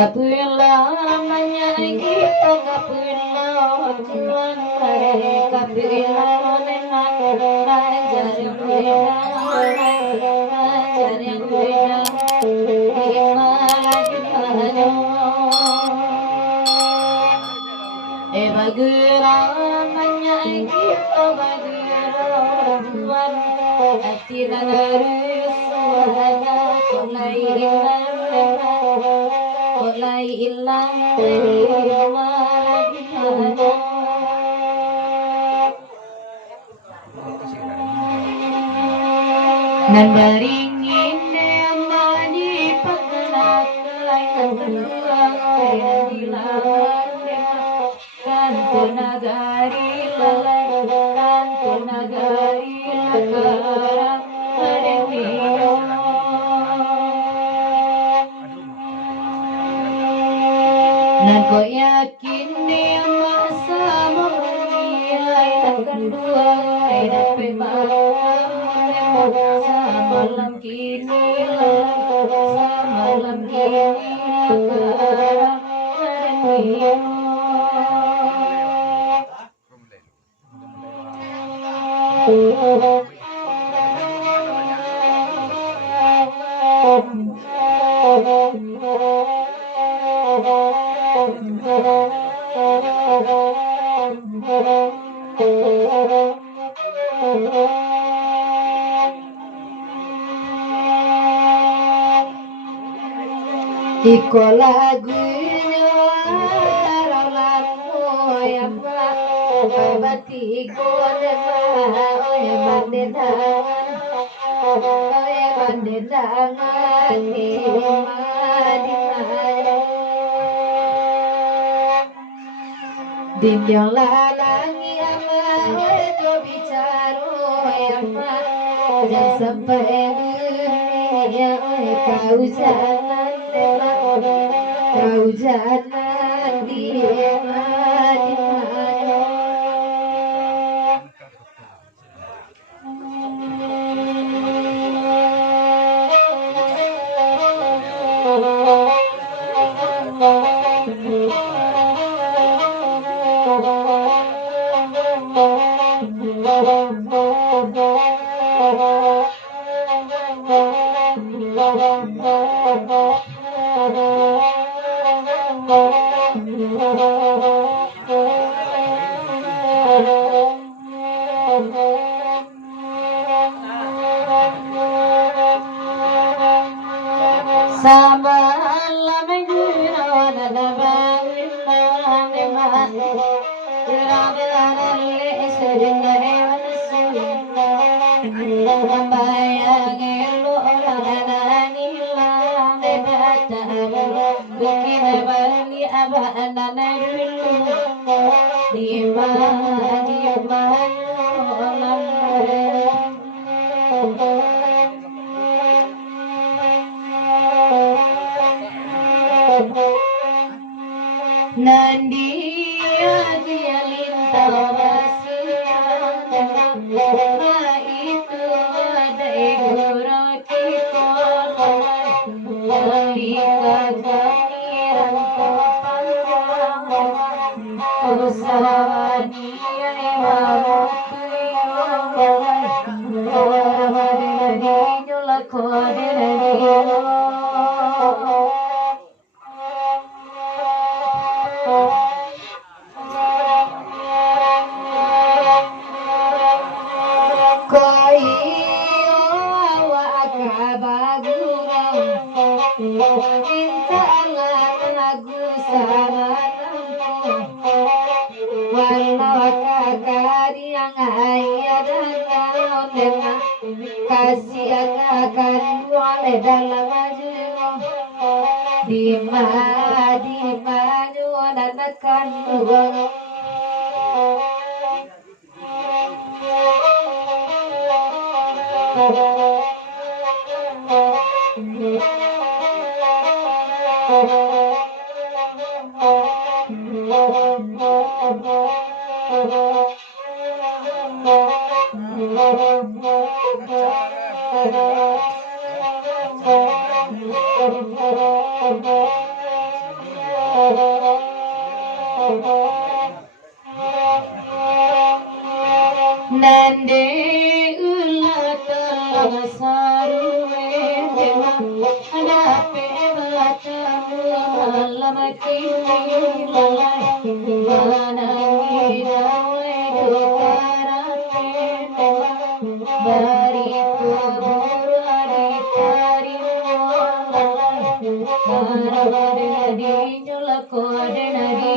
Kapula menyanyi kapula tuan kapula nenak jari kuda bagura menyanyi bagura tuan hati nagari suara kulai ilang nandaringin mani paglakai kanto nagari nan ko yakin dia masa memulai akan dua dapat malam kini iko lagunya ralamu ya pak bati gone ya bandedangan Dinjang lalangi ama jo bicara ya pak jangan sampai ya kau jangan dia ande ulata sarue tema ada pe bata lamati lalai manangi dawe dokarate tema bari kubur adi tari lalai marabade nadi nyolako de nadi